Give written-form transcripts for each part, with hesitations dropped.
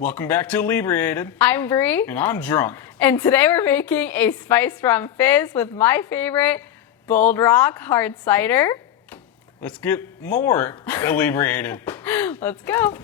Welcome back to Inebriated. I'm Bree. And I'm drunk. And today we're making a Spiced Rum Fizz with my favorite Bold Rock Hard Cider. Let's get more inebriated. Let's go.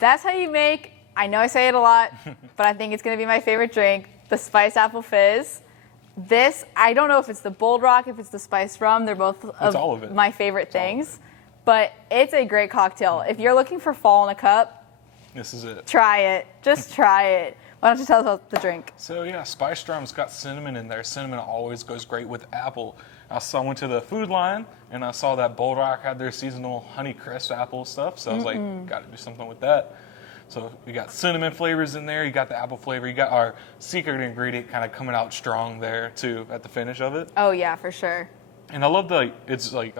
That's how you make, I know I say it a lot, but I think it's going to be my favorite drink, the Spiced Apple Fizz. This, I don't know if it's the Bold Rock, if it's the Spiced Rum. They're both of my favorite things. But it's a great cocktail. If you're looking for fall in a cup, this is it. Try it. Just try it. Why don't you tell us about the drink? So yeah, Spiced Rum's got cinnamon in there. Cinnamon always goes great with apple. I went to the food line and I saw that Bold Rock had their seasonal Honey Crisp apple stuff. So I was like, got to do something with that. So you got cinnamon flavors in there. You got the apple flavor. You got our secret ingredient kind of coming out strong there too at the finish of it. Oh yeah, for sure. And I love it's like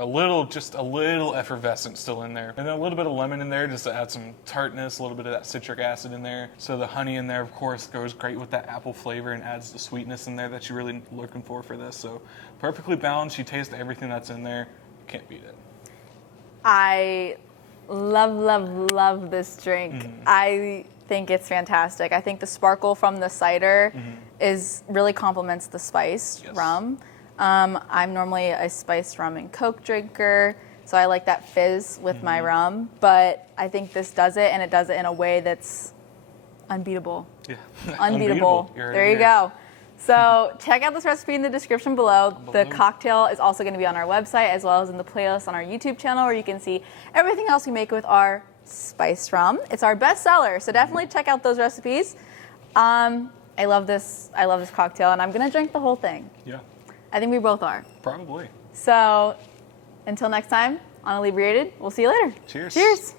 just a little effervescent still in there. And then a little bit of lemon in there just to add some tartness, a little bit of that citric acid in there. So the honey in there, of course, goes great with that apple flavor and adds the sweetness in there that you're really looking for this. So perfectly balanced. You taste everything that's in there. Can't beat it. I love this drink. I think it's fantastic. I think the sparkle from the cider really complements the spiced rum. I'm normally a spiced rum and Coke drinker, so I like that fizz with my rum, but I think this does it, and it does it in a way that's unbeatable. Yeah. Unbeatable. There you go. So check out this recipe in the description below. The cocktail is also going to be on our website as well as in the playlist on our YouTube channel, where you can see everything else we make with our spiced rum. It's our best seller, so definitely check out those recipes. I love this cocktail, and I'm going to drink the whole thing. Yeah. I think we both are. Probably. So until next time on Inebriated, we'll see you later. Cheers. Cheers.